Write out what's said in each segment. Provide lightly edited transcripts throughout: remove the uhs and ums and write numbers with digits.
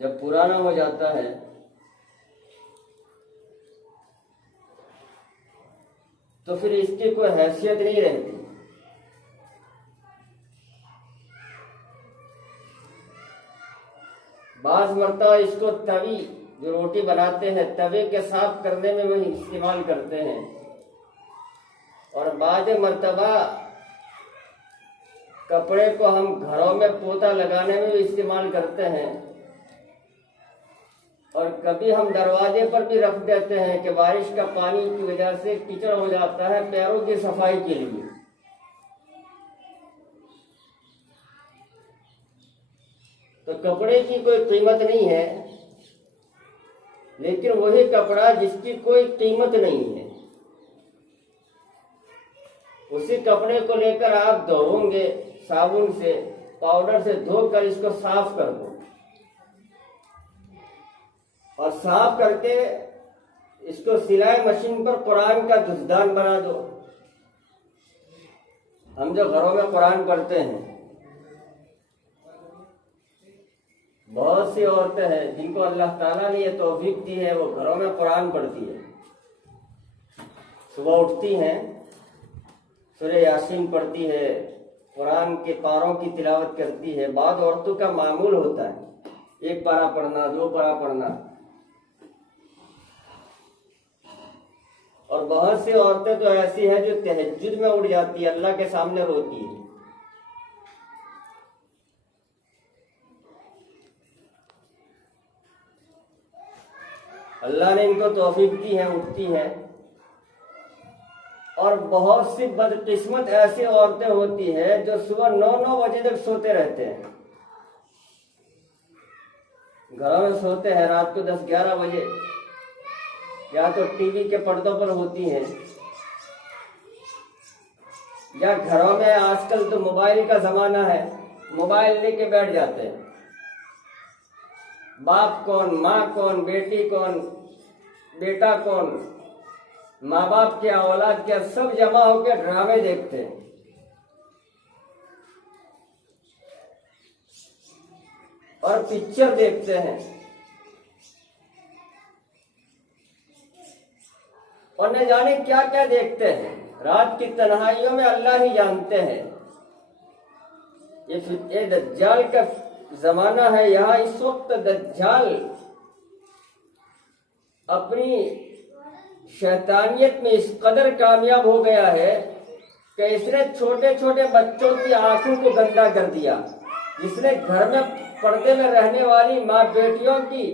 जब पुराना हो जाता है तो फिर इसकी कोई हैसियत नहीं रहती। बाज़ मरतबा इसको तवी, जो रोटी बनाते हैं तवे के साफ करने में वही इस्तेमाल करते हैं, और बाज़ मरतबा कपड़े को हम घरों में पोता लगाने में भी इस्तेमाल करते हैं, और कभी हम दरवाजे पर भी रख देते हैं कि बारिश का पानी की वजह से कीचड़ हो जाता है, पैरों की सफाई के लिए। तो कपड़े की कोई कीमत नहीं है, लेकिन वही कपड़ा जिसकी कोई कीमत नहीं है, उसी कपड़े को लेकर आप धोओगे साबुन से, पाउडर से धोकर इसको साफ कर दो, और साफ करके इसको सिलाई मशीन पर कुरान का दुस्तान बना दो। हम जो घरों में कुरान पढ़ते हैं, बहुत सी औरतें हैं जिनको अल्लाह ताला ने ये तौफीक दी है, वो घरों में कुरान पढ़ती है। सुबह उठती हैं, सूरह यासीन पढ़ती है, कुरान के पारों की तिलावत करती है। बाद औरतों का मामूल होता है 1 पारा पढ़ना, 2 पारा पढ़ना, और बहुत सी औरतें तो ऐसी हैं जो तहज्जुद में उठ जाती है, अल्लाह के सामने रोती है। अल्लाह ने इनको तौफीक दी है, उठती है। और बहुत सी बदकिस्मत ऐसी औरतें होती हैं जो सुबह 9-9 बजे तक सोते रहते हैं, घरों में सोते हैं, रात को 10-11 बजे या तो टीवी के पर्दों पर होती हैं, या घरों में आजकल तो मोबाइल का जमाना है, मोबाइल लेके बैठ जाते हैं। बाप कौन, माँ कौन, बेटी कौन, बेटा कौन, माँ बाप क्या, औलाद क्या, सब जमा होकर ड्रामे देखते हैं। और पिक्चर देखते हैं, और न जाने क्या क्या देखते हैं। रात की तन्हाइयों में अल्लाह ही जानते हैं। ये दज्जाल का जमाना है। यहाँ इस वक्त दज्जाल अपनी शैतानियत में इस कदर कामयाब हो गया है कि इसने छोटे छोटे बच्चों की आंखों को गंदा कर दिया। जिसने घर में पर्दे में रहने वाली माँ बेटियों की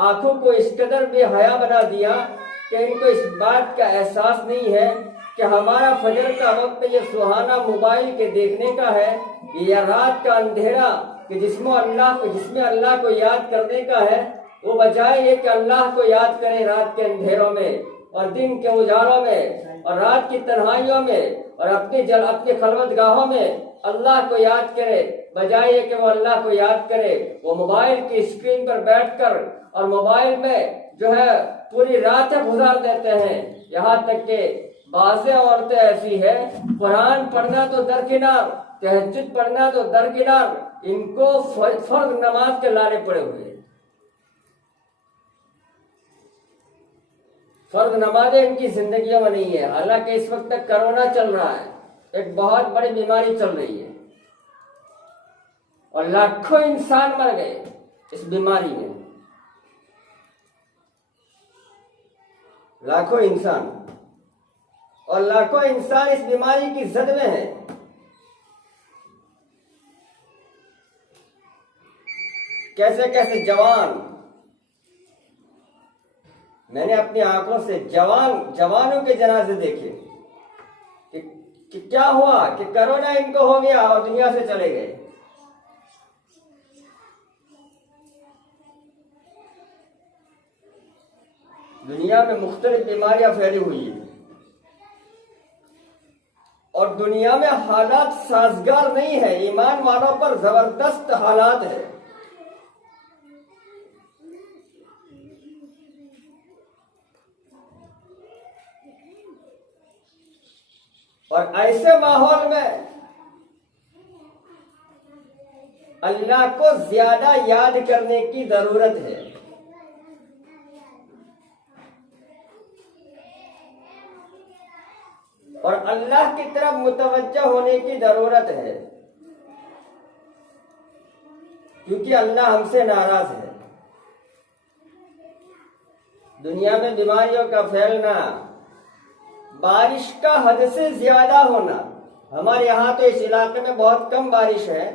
आंखों को इस कदर बेहया बना दिया कि इनको इस बात का एहसास नहीं है कि हमारा फजर का वक्त ये सुहाना मोबाइल के देखने का है, या रात का अंधेरा कि जिसमें अल्लाह को याद करने का है। वो बजाय ये कि अल्लाह को याद करें रात के अंधेरों में और दिन के उजालों में और रात की तन्हाइयों में और अपने खलवत गाहों में अल्लाह को याद करे, बजाय ये कि वो अल्लाह को याद करे, वो मोबाइल की स्क्रीन पर बैठकर और मोबाइल में जो है पूरी रात गुजार देते हैं। यहाँ तक के बाज़ औरतें ऐसी है, कुरान पढ़ना तो दरकिनार, तहज्जुद पढ़ना तो दरकिनार, इनको फर्ज नमाज के लाने पड़े हुए। फर्ज नमाजें इनकी जिंदगियों में नहीं है। हालांकि इस वक्त तक कोरोना चल रहा है, एक बहुत बड़ी बीमारी चल रही है और लाखों इंसान मर गए इस बीमारी में, लाखों इंसान, और लाखों इंसान इस बीमारी की जद में है। कैसे कैसे जवान, मैंने अपनी आंखों से जवानों के जनाजे देखे कि क्या हुआ कि कोरोना इनको हो गया और दुनिया से चले गए। दुनिया में मुख्तलिफ बीमारियां फैली हुई है और दुनिया में हालात साजगार नहीं है। ईमान वालों पर जबरदस्त हालात है। और ऐसे माहौल में अल्लाह को ज्यादा याद करने की जरूरत है। और अल्लाह की तरफ मुतवज्जह होने की जरूरत है, क्योंकि अल्लाह हमसे नाराज है। दुनिया में बीमारियों का फैलना, बारिश का हद से ज्यादा होना, हमारे यहाँ तो इस इलाके में बहुत कम बारिश है,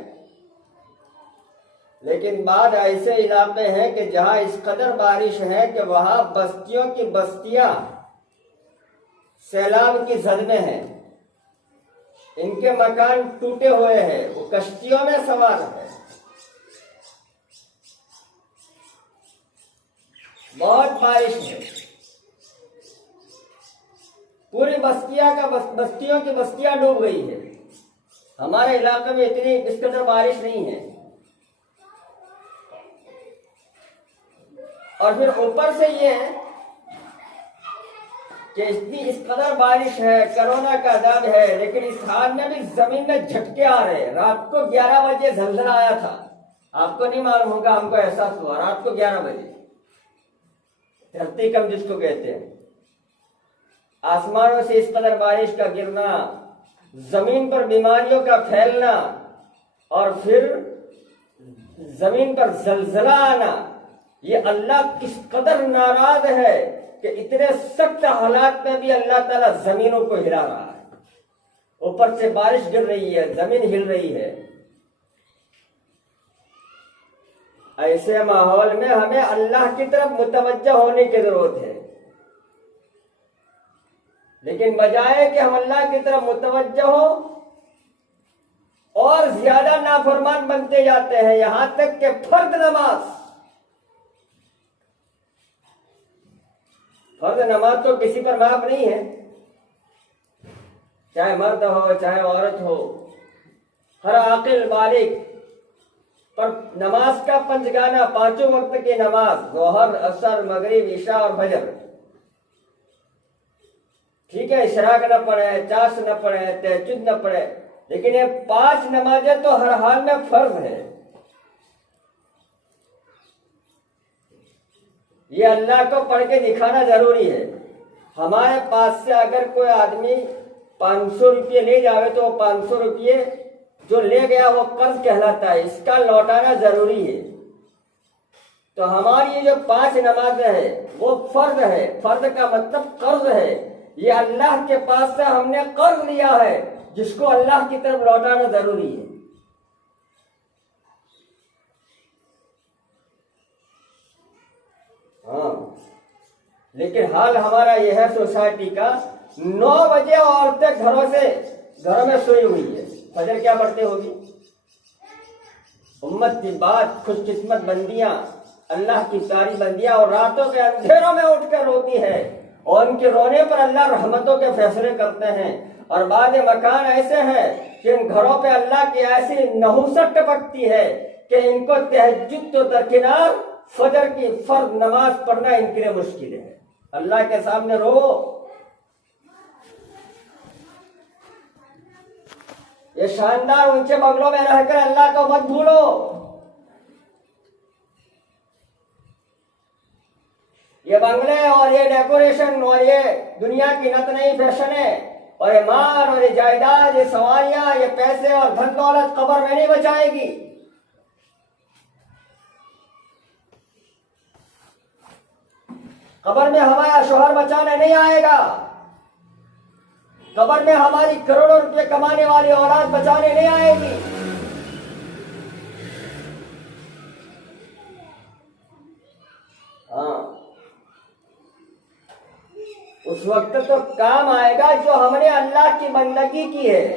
लेकिन बाद ऐसे इलाके हैं कि जहां इस कदर बारिश है कि वहां बस्तियों की बस्तियां सैलाब की जद में हैं, इनके मकान टूटे हुए हैं, वो कश्तियों में सवार है। बहुत बारिश है, पूरी बस्तियों की बस्तियां डूब गई है। हमारे इलाके में इतनी इस कदर बारिश नहीं है। और फिर ऊपर से ये है कि इस कदर बारिश है, कोरोना का दब है, लेकिन इस हाल में भी जमीन में झटके आ रहे हैं। रात को 11 बजे जलजला आया था, आपको नहीं मालूम होगा, हमको एहसास हुआ रात को 11 बजे। धरती कम जिसको कहते हैं, आसमानों से इस कदर बारिश का गिरना, जमीन पर बीमारियों का फैलना, और फिर जमीन पर जलजला आना, ये अल्लाह किस कदर नाराज है कि इतने सख्त हालात में भी अल्लाह ताला जमीनों को हिला रहा है। ऊपर से बारिश गिर रही है, जमीन हिल रही है। ऐसे माहौल में हमें अल्लाह की तरफ मुतवज्जह होने की जरूरत है, लेकिन बजाय कि हम अल्लाह की तरफ मुतवज्जह हो और ज्यादा नाफरमान बनते जाते हैं। यहां तक कि फर्ज नमाज तो किसी पर माफ नहीं है, चाहे मर्द हो चाहे औरत हो, हर आकिल बालिग पर नमाज का पंचगाना, पांचों वक्त की नमाज, जोहर, असर, मगरिब, इशा और फजर, ठीक है, इशराक न पढ़े, चाश न पढ़े, तहज्जुद न पढ़े, लेकिन ये 5 नमाजें तो हर हाल में फर्ज है। ये अल्लाह को पढ़ के दिखाना जरूरी है। हमारे पास से अगर कोई आदमी 500 रुपये ले जावे तो 500 रुपये जो ले गया वो कर्ज कहलाता है, इसका लौटाना जरूरी है। तो हमारी ये जो 5 नमाजें है वो फर्ज है। फर्ज का मतलब कर्ज है। ये अल्लाह के पास से हमने कर्ज लिया है, जिसको अल्लाह की तरफ लौटाना जरूरी है। हाँ, लेकिन हाल हमारा यह है सोसाइटी का, 9 बजे औरतें घरों में सोई हुई है, फजर क्या पढ़ते होगी? उम्मत की बात, खुशकिस्मत बंदियां, अल्लाह की सारी बंदियां, और रातों के अंधेरों में उठकर रोती है, और उनके रोने पर अल्लाह रहमतों के फैसले करते हैं। और बाद मकान ऐसे हैं कि इन घरों पे अल्लाह की ऐसी नहुसत टपकती है कि इनको तहज्जुद तो दरकिनार, फजर की फर्ज नमाज पढ़ना इनके लिए मुश्किल है। अल्लाह के सामने रो। ये शानदार ऊंचे बंगलों में रहकर अल्लाह को मत भूलो। ये बंगले और ये डेकोरेशन और ये दुनिया की नत नई फैशन है, और ये माल और ये जायदाद, ये सवारियां, ये पैसे और धन दौलत कब्र में नहीं बचाएगी। कब्र में हमारा शोहर बचाने नहीं आएगा। कब्र में हमारी करोड़ों रुपए कमाने वाली औलाद बचाने नहीं आएगी। हाँ, उस वक्त तो काम आएगा जो हमने अल्लाह की बंदगी की है,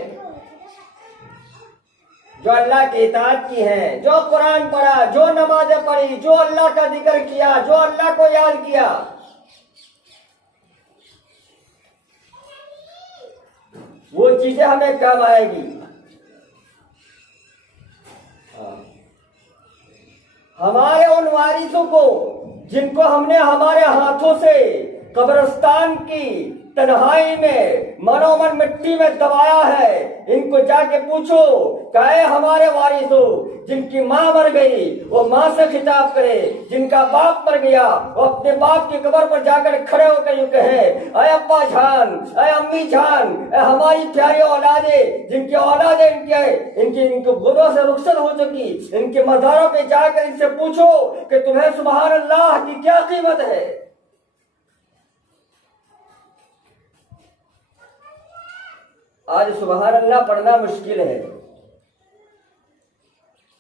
जो अल्लाह की इताअत की है, जो कुरान पढ़ा, जो नमाज़ें पढ़ी, जो अल्लाह का जिक्र किया, जो अल्लाह को याद किया। वो चीजें हमें काम आएगी। हमारे उन वारिसों को जिनको हमने हमारे हाथों से कब्रिस्तान की तन्हाई में मनोमन मिट्टी में दबाया है, इनको जाके पूछो, कहे हमारे वारिसों, जिनकी माँ मर गई वो माँ से खिताब करे, जिनका बाप मर गया वो अपने बाप की कब्र पर जाकर खड़े होकर यूं कहे, अय अब्बा जान, अय अम्मी जान, हमारी प्यारी औलादे, जिनकी औलादे इनकी गुदों से रुखसत हो चुकी, इनके मज़ारों पे जाकर इनसे पूछो कि तुम्हें सुभान अल्लाह की क्या कीमत है। आज सुभान अल्लाह पढ़ना मुश्किल है,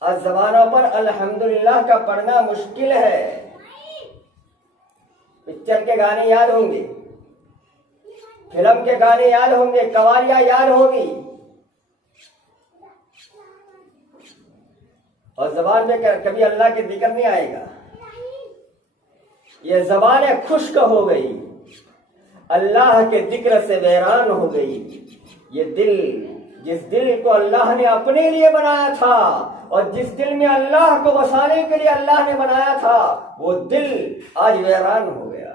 आज ज़बानों पर अल्हम्दुलिल्लाह का पढ़ना मुश्किल है। पिक्चर के गाने याद होंगे, फिल्म के गाने याद होंगे, कवालियां याद होगी, और ज़बान में कभी अल्लाह के जिक्र नहीं आएगा। ये ज़बान खुश्क हो गई, अल्लाह के जिक्र से वैरान हो गई। ये दिल, जिस दिल को अल्लाह ने अपने लिए बनाया था और जिस दिल में अल्लाह को बसाने के लिए अल्लाह ने बनाया था, वो दिल आज वैरान हो गया।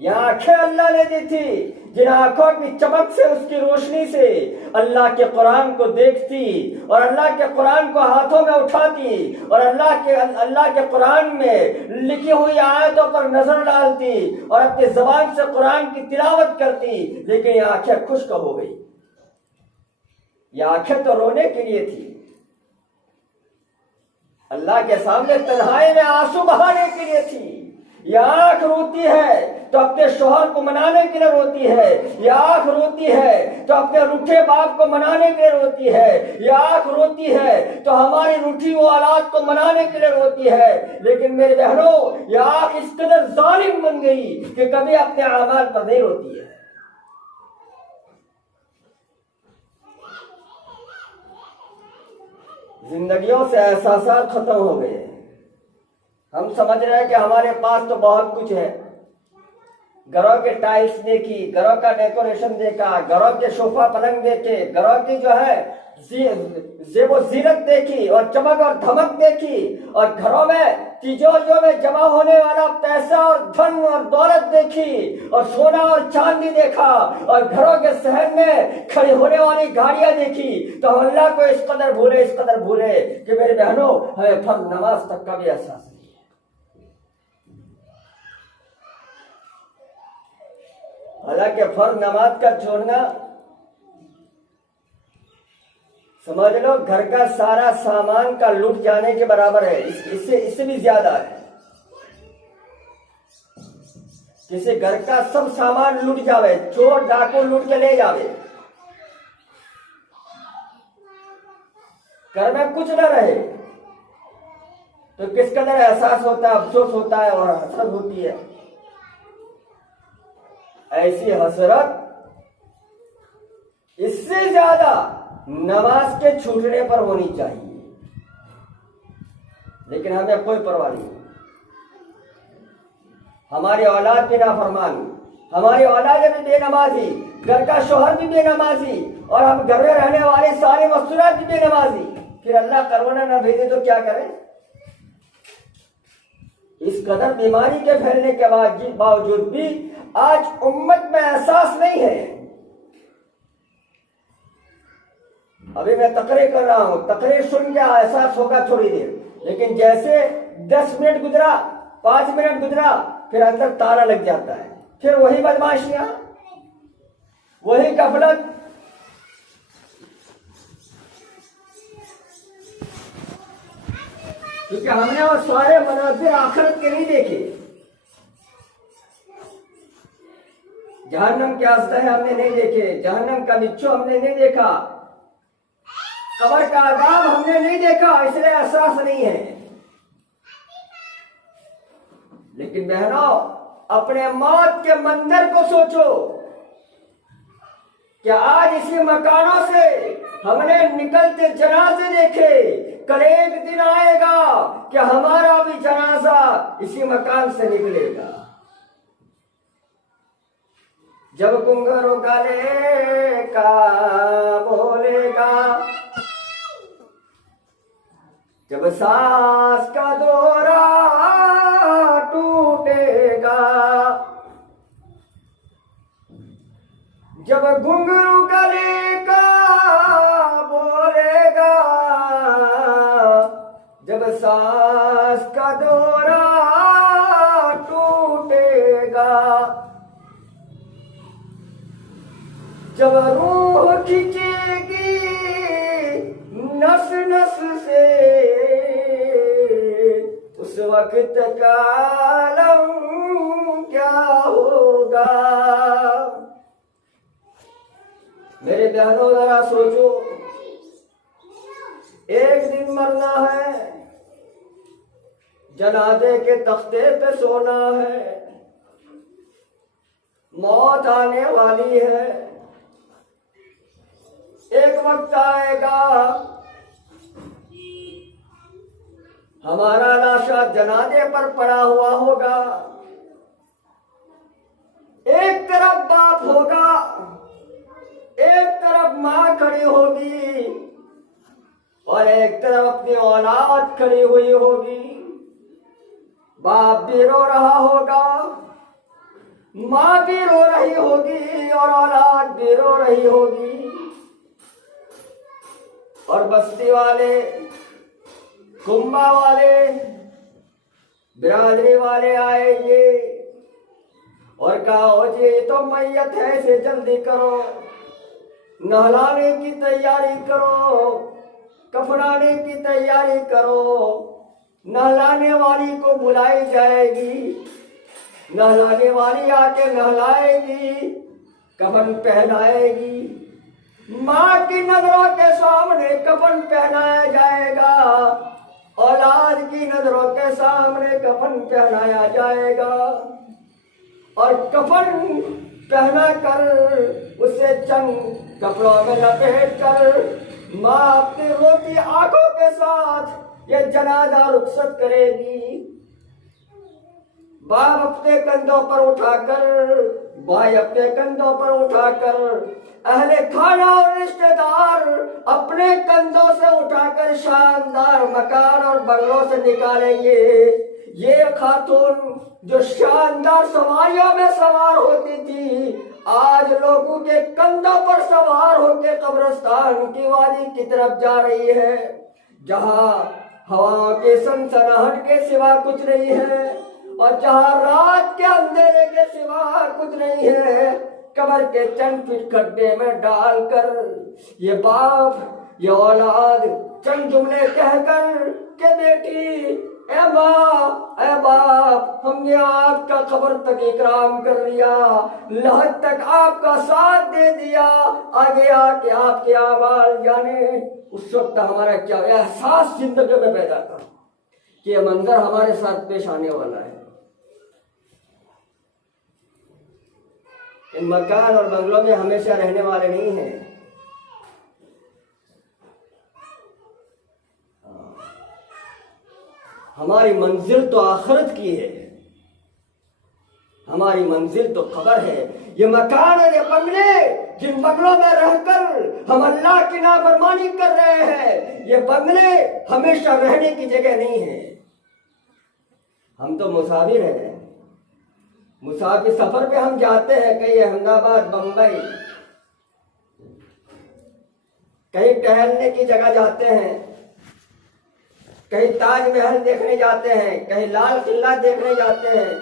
ये आंखें अल्लाह ने दी थी, जिन आंखों की चमक से, उसकी रोशनी से अल्लाह के कुरान को देखती और अल्लाह के कुरान को हाथों में उठाती और अल्लाह के कुरान में लिखी हुई आयतों पर नजर डालती और अपनी जबान से कुरान की तिलावत करती। लेकिन ये आंखें खुश्क हो गई। ये आंखें तो रोने के लिए थी, अल्लाह के सामने तन्हाई में आंसू बहाने के लिए थी। ये आंख रोती है तो अपने शोहर को मनाने के लिए रोती है, ये आंख रोती है तो अपने रूठे बाप को मनाने के लिए रोती है, ये आंख रोती है तो हमारी रूठी वो औलाद को मनाने के लिए रोती है। लेकिन मेरे बहनों, ये आंख इस कदर जालिम बन गई कि कभी अपने अमाल पर नहीं रोती है। जिंदगियों से एहसास खत्म हो गए। हम समझ रहे हैं कि हमारे पास तो बहुत कुछ है, घरों के टाइल्स देखी, घरों का डेकोरेशन देखा, घरों के सोफा पलंग देखे, घरों की जो है जेबो जीरत देखी और चमक और धमक देखी, और घरों में तिजोरियों में जमा होने वाला पैसा और धन और दौलत देखी, और सोना और चांदी देखा, और घरों के शहर में खड़ी होने वाली गाड़ियां देखी। तो हम अल्लाह को इस कदर भूले कि मेरे बहनों, हमें फर्ज नमाज तक का भी एहसास नहीं है। हालांकि फर्ज नमाज का छोड़ना, समझ लो घर का सारा सामान का लूट जाने के बराबर है, इससे भी ज्यादा है। किसी घर का सब सामान लूट जावे, चोर डाकू लूट के ले जावे, घर में कुछ न रहे, तो किस कदर एहसास होता है, अफसोस होता है और हसरत होती है। ऐसी हसरत इससे ज्यादा नमाज के छूटने पर होनी चाहिए, लेकिन हमें कोई परवाह नहीं। हमारी औलाद भी नाफरमानी, हमारी औलाद भी बेनमाजी, घर का शोहर भी बेनमाजी, और हम घर में रहने वाले सारे मस्तूरात भी बेनमाजी। फिर अल्लाह कोरोना न भेजे तो क्या करें? इस कदर बीमारी के फैलने के बावजूद भी आज उम्मत में एहसास नहीं है। अभी मैं तकरीर कर रहा हूं, तकरीर सुन के एहसास होगा थोड़ी देर, लेकिन जैसे 10 मिनट गुजरा, 5 मिनट गुजरा, फिर अंदर ताला लग जाता है, फिर वही बदमाशियां, वही गफलत। क्योंकि हमने वो सारे मनाजिर आखिरत के नहीं देखे। जहन्नम के आस्ते हमने नहीं देखे, जहन्नम का बिच्छू हमने नहीं देखा, कब्र का अज़ाब हमने नहीं देखा, इसलिए एहसास नहीं है। लेकिन बहनों, अपने मौत के मंजर को सोचो कि आज इसी मकानों से हमने निकलते जनाजे देखे, कल एक दिन आएगा कि हमारा भी जनाजा इसी मकान से निकलेगा। जब घुंघरू गले का बोलेगा, जब सांस का दौरा टूटेगा, जब घुंघरू गले का बोलेगा, सांस का दौरा टूटेगा, जब रूह खिंचेगी नस नस से, उस वक्त का आलम क्या होगा। मेरे बहनों जरा सोचो, एक दिन मरना है, जनाजे के तख्ते पे सोना है, मौत आने वाली है। एक वक्त आएगा हमारा लाशा जनाजे पर पड़ा हुआ होगा, एक तरफ बाप होगा, एक तरफ मां खड़ी होगी और एक तरफ अपनी औलाद खड़ी हुई होगी। बाप भी रो रहा होगा, मां भी रो रही होगी और औलाद भी रो रही होगी। और बस्ती वाले, कुंबा वाले, बिरादरी वाले आएंगे और कहा, जी तो मैयत है, इसे जल्दी करो, नहलाने की तैयारी करो, कफनाने की तैयारी करो। नहलाने वाली को बुलाई जाएगी, नहलाने वाली आके नहलाएगी, कफन पहनाएगी। माँ की नजरों के सामने कफन पहनाया जाएगा, औलाद की नजरों के सामने कफन पहनाया जाएगा। और कफन पहना कर उसे चंद कपड़ों में लपेट कर माँ अपनी रोती आंखों के साथ ये जनाजा रुखसत करेगी। बाप अपने कंधों पर उठाकर, भाई अपने कंधों पर उठाकर, अहले खाना और रिश्तेदार अपने कंधों से उठाकर शानदार मकान और बंगलों से निकालेंगे। ये खातून जो शानदार सवारियों में सवार होती थी, आज लोगों के कंधों पर सवार होकर कब्रिस्तान की वादी की तरफ जा रही है, जहां हवाओं के सनसनाहट के सिवा कुछ नहीं है और जहां रात के अंधेरे के सिवा कुछ नहीं है। कब्र के चंद फीट खड्डे में डालकर ये बाप, ये औलाद चंद जुमले कहकर के बेटी, ए माँ, ए बाप, हमने आपका कब्र तक इकराम कर लिया, लहद तक आपका साथ दे दिया, आगे आके आपके आवाज जाने। उस वक्त हमारा क्या एहसास जिंदगी में पैदा था कि यह मंजर हमारे साथ पेश आने वाला है। इन मकान और बंगलों में हमेशा रहने वाले नहीं हैं। हमारी मंजिल तो आखिरत की है, हमारी मंजिल तो खबर है। ये मकान और ये बंगले, जिन बंगलों में रहकर हम अल्लाह की नाफरमानी कर रहे हैं, ये बंगले हमेशा रहने की जगह नहीं है। हम तो मुसाफिर हैं, मुसाफिर सफर पे हम जाते हैं, कहीं अहमदाबाद, बंबई, कहीं टहलने की जगह जाते हैं, कहीं ताजमहल देखने जाते हैं, कहीं लाल किला देखने जाते हैं,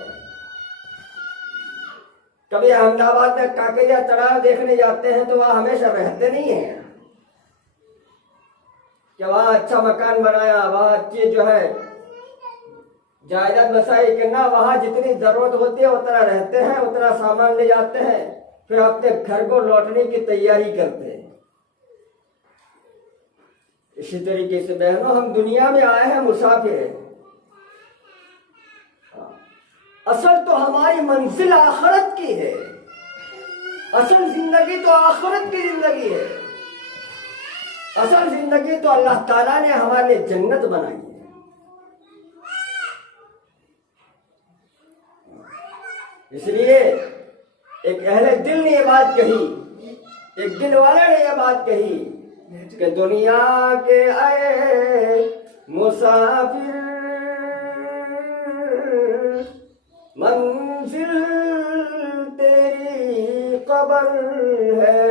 कभी अहमदाबाद में काकरिया तलाब देखने जाते हैं। तो वहां हमेशा रहते नहीं हैं कि वहां अच्छा मकान बनाया, वहां अच्छी जो है जायदाद बसाई, कि ना, वहां जितनी जरूरत होती है उतना रहते हैं, उतना सामान ले जाते हैं, फिर अपने घर को लौटने की तैयारी करते हैं। इसी तरीके से बहनों, हम दुनिया में आए हैं, मुसाफिर हैं। असल तो हमारी मंजिल आखिरत की है, असल जिंदगी तो आखिरत की जिंदगी है। असल जिंदगी तो अल्लाह ताला ने हमारे लिए जन्नत बनाई है। इसलिए एक अहले दिल ने यह बात कही, एक दिल वाले ने यह बात कही कि दुनिया के आए मुसाफिर, मंजिल तेरी कब्र है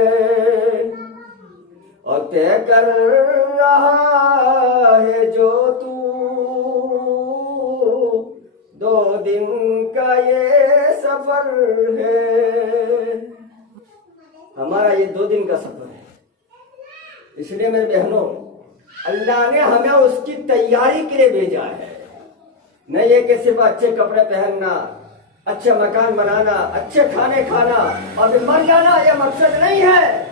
और तय कर रहा है जो तू दिन का ये सफर है, हमारा ये 2 दिन का सफर है। इसलिए मेरे बहनों, अल्लाह ने हमें उसकी तैयारी के लिए भेजा है। नहीं ये कि सिर्फ अच्छे कपड़े पहनना, अच्छे मकान बनाना, अच्छे खाने खाना और फिर मर जाना, यह मकसद नहीं है।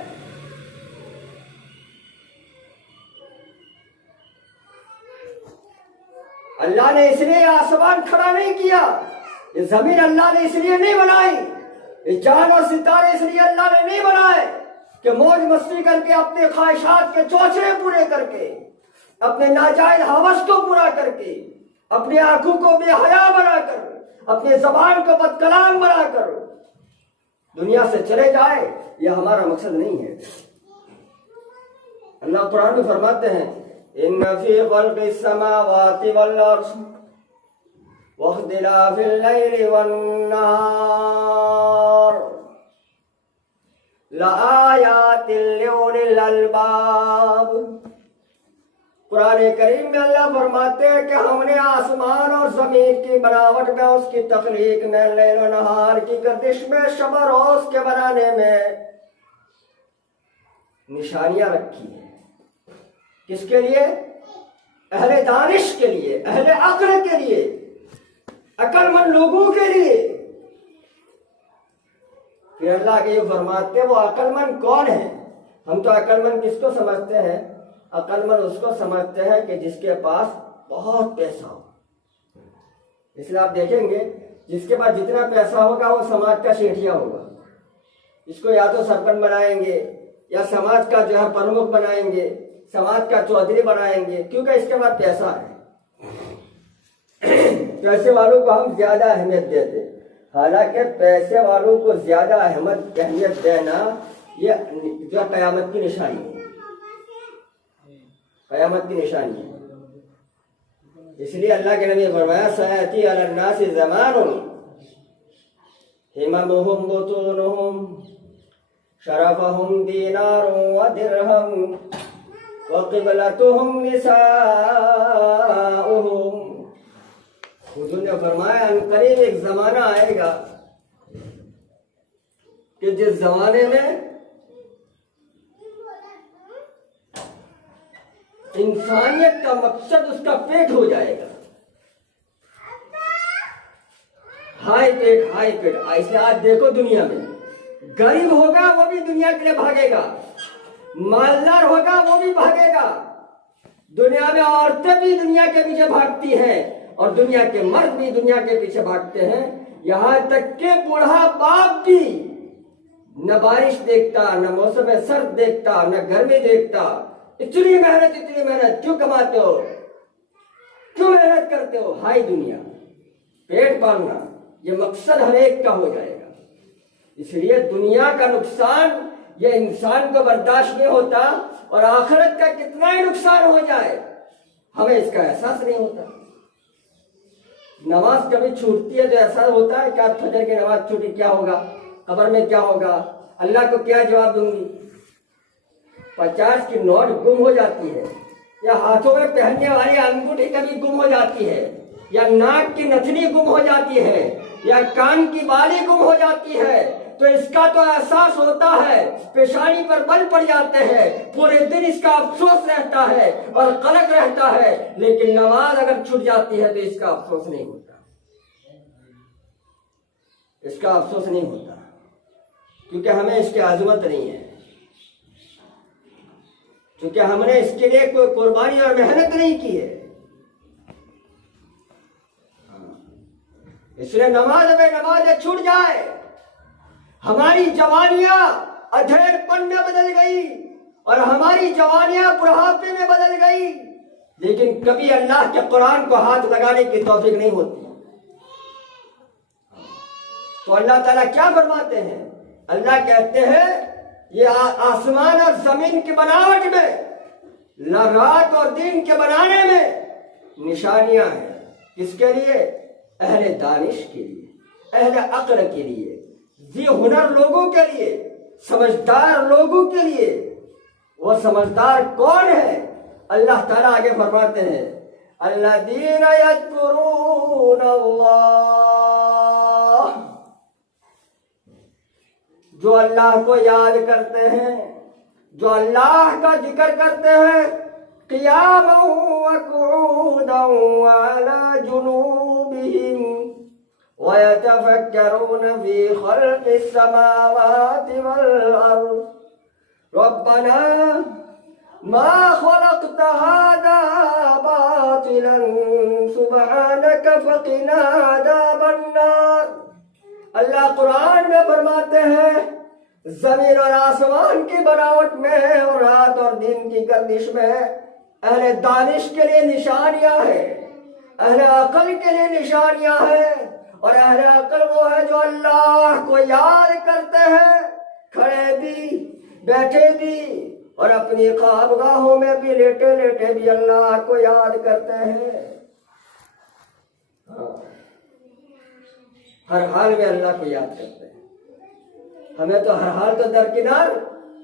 अल्लाह ने इसलिए आसमान खड़ा नहीं किया, ये जमीन अल्लाह ने इसलिए नहीं बनाई, ये चांद और सितारे इसलिए अल्लाह ने नहीं बनाए कि मौज मस्ती करके, अपने ख्वाहिशात के चौचरे पूरे करके, अपने नाजायज हवस को पूरा करके, अपनी आंखों को बेहया बनाकर, अपने जबान को बदकलाम बनाकर दुनिया से चले जाए, यह हमारा मकसद नहीं है। अल्लाह कुरान में फरमाते हैं, इन्ना फी खल्क़िस समावाति वल अर्ज़ वख्तिलाफिल लैलि वन नहार लआयातिल लिउलिल अलबाब। कुरान करीम में अल्लाह फरमाते हैं कि हमने आसमान और जमीन की बनावट में, उसकी तख्लीक में, लैल व नहार की गर्दिश में, शब रोज के बनाने में निशानियां रखी है। किसके लिए? अहले दानिश के लिए, अहले अक्ल के लिए, अक्लमंद लोगों के लिए। फिर अल्लाह के ये फरमाते हैं, वो अक्लमंद कौन है? हम तो अक्लमंद किसको समझते हैं? अक्लमंद उसको समझते हैं कि जिसके पास बहुत पैसा हो। इसलिए आप देखेंगे जिसके पास जितना पैसा होगा वो समाज का सेठिया होगा। इसको या तो सरपंच बनाएंगे या समाज का जो है प्रमुख बनाएंगे, समाज का चौधरी बनाएंगे, क्योंकि इसके पास पैसा है। पैसे वालों को हम ज्यादा अहमियत देते, हालांकि पैसे वालों को ज्यादा अहमियत देना ये जो कयामत की निशानी है, कयामत की निशानी है। इसलिए अल्लाह के नबी ने फरमाया, सयाती अलन नास ज़मानुन हिममुहुम बुतूनुहुम शरफहुम दीनारुन व दिरहम व क़िबलतुहुम निसाउहुम। हुजूर ने फरमाया, अनकरीब एक जमाना आएगा कि जिस जमाने में इंसानियत का मकसद उसका पेट हो जाएगा। हाई पेट, हाई पेट। ऐसे आज देखो दुनिया में गरीब होगा वो भी दुनिया के लिए भागेगा, मालदार होगा वो भी भागेगा। दुनिया में औरतें भी दुनिया के पीछे भागती हैं और दुनिया के मर्द भी दुनिया के पीछे भागते हैं। यहां तक के बूढ़ा बाप भी न बारिश देखता, न मौसम सर्द देखता, न गर्मी देखता। इतनी मेहनत क्यों कमाते हो, क्यों मेहनत करते हो? हाय दुनिया, पेट पालना ये मकसद हर एक का हो जाएगा। इसलिए दुनिया का नुकसान ये इंसान को बर्दाश्त नहीं होता, और आखिरत का कितना ही नुकसान हो जाए हमें इसका एहसास नहीं होता। नमाज कभी छूटती है तो ऐसा होता है कि आज फजर की नमाज छूटी, क्या होगा, कब्र में क्या होगा, अल्लाह को क्या जवाब दूंगी। 50 की नोट गुम हो जाती है, या हाथों में पहनने वाली अंगूठी कभी गुम हो जाती है, या नाक की नथनी गुम हो जाती है, या कान की बाली गुम हो जाती है, तो इसका तो एहसास होता है, पेशानी पर बल पड़ जाते हैं, पूरे दिन इसका अफसोस रहता है और कलक रहता है। लेकिन नमाज अगर छूट जाती है तो इसका अफसोस नहीं होता, इसका अफसोस नहीं होता, क्योंकि हमें इसकी आजमत नहीं है, क्योंकि हमने इसके लिए कोई कुर्बानी और मेहनत नहीं की है। इसलिए नमाज छूट जाए, हमारी जवानियां अधेड़पन में बदल गई और हमारी जवानियां बुढ़ापे में बदल गई, लेकिन कभी अल्लाह के कुरान को हाथ लगाने की तौफीक नहीं होती। तो अल्लाह ताला क्या फरमाते हैं? अल्लाह कहते हैं ये आसमान और जमीन की बनावट में, रात और दिन के बनाने में निशानियां हैं। किसके लिए? अहले दानिश के लिए, अहले अक्ल के लिए, जी हुनर लोगों के लिए, समझदार लोगों के लिए। वो समझदार कौन है? अल्लाह ताला आगे फरमाते हैं, अल्लज़ीना यज़कुरून अल्लाह जो अल्लाह को याद करते हैं, जो अल्लाह का जिक्र करते हैं, क़ियामन व क़ुऊदन व अला जुनूबिहिम व यतफक्करून फी ख़ल्क़िस समावाति वल अर्ज़ रब्बना मा ख़लक़्त हाज़ा बातिलन सुब्हानक फ़क़िना अज़ाबन नार। अल्लाह कुरान में फरमाते हैं, जमीन और आसमान की बनावट में और रात और दिन की गर्दिश में अहले दानिश के लिए निशानियां हैं, अहले अकल के लिए निशानियां हैं। और अहले अकल वो है जो अल्लाह को याद करते हैं, खड़े भी बैठे भी और अपनी ख्वाबगाहों में भी लेटे लेटे भी अल्लाह को याद करते हैं। हर हाल में अल्लाह को याद करते हैं। हमें तो हर हाल तो दरकिनार,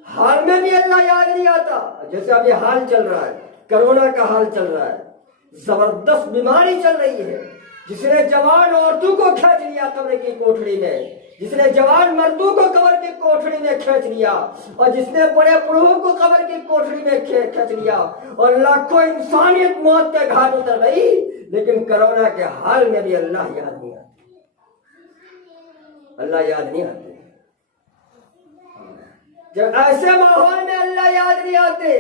हाल में भी अल्लाह याद नहीं आता। जैसे अभी हाल चल रहा है, कोरोना का हाल चल रहा है, जबरदस्त बीमारी चल रही है, जिसने जवान औरतों को खींच लिया कब्र की कोठरी में, जिसने जवान मर्दों को कब्र की कोठरी में खींच लिया, और जिसने बड़े बूढ़ों को कब्र की कोठरी में खींच लिया, और लाखों इंसानियत मौत के घाट उतर गई। लेकिन कोरोना के हाल में भी अल्लाह याद नहीं आते, अल्लाह याद नहीं आते। जब ऐसे माहौल में अल्लाह याद नहीं आते,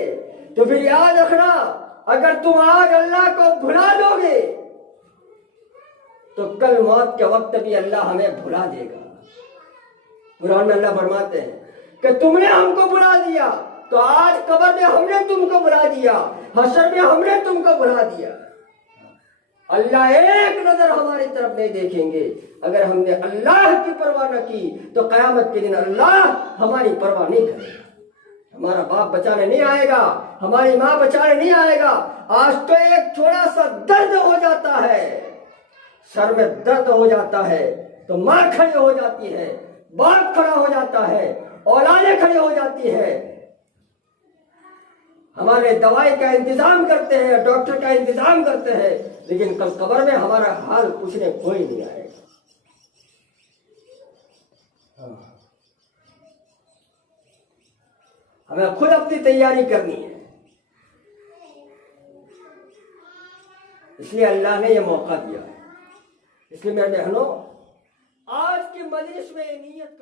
तो फिर याद रखना, अगर तुम आज अल्लाह को भुला दोगे तो कल मौत के वक्त भी अल्लाह हमें भुला देगा। कुरान में अल्लाह फरमाते हैं कि तुमने हमको भुला दिया, तो आज कब्र में हमने तुमको भुला दिया, हशर में हमने तुमको भुला दिया। अल्लाह एक नजर हमारी तरफ नहीं देखेंगे। अगर हमने अल्लाह की परवाह न की तो कयामत के दिन अल्लाह हमारी परवाह नहीं करेगा। हमारा बाप बचाने नहीं आएगा, हमारी माँ बचाने नहीं आएगा। आज तो एक थोड़ा सा दर्द हो जाता है, सर में दर्द हो जाता है तो माँ खड़ी हो जाती है, बाप खड़ा हो जाता है, औलादें खड़ी हो जाती है, हमारे दवाई का इंतजाम करते हैं, डॉक्टर का इंतजाम करते हैं। लेकिन कल कब्र में हमारा हाल पूछने कोई नहीं आएगा। हमें खुद अपनी तैयारी करनी है। इसलिए अल्लाह ने यह मौका दिया है। इसलिए मेरे बहनों, आज की मजलिस में नियत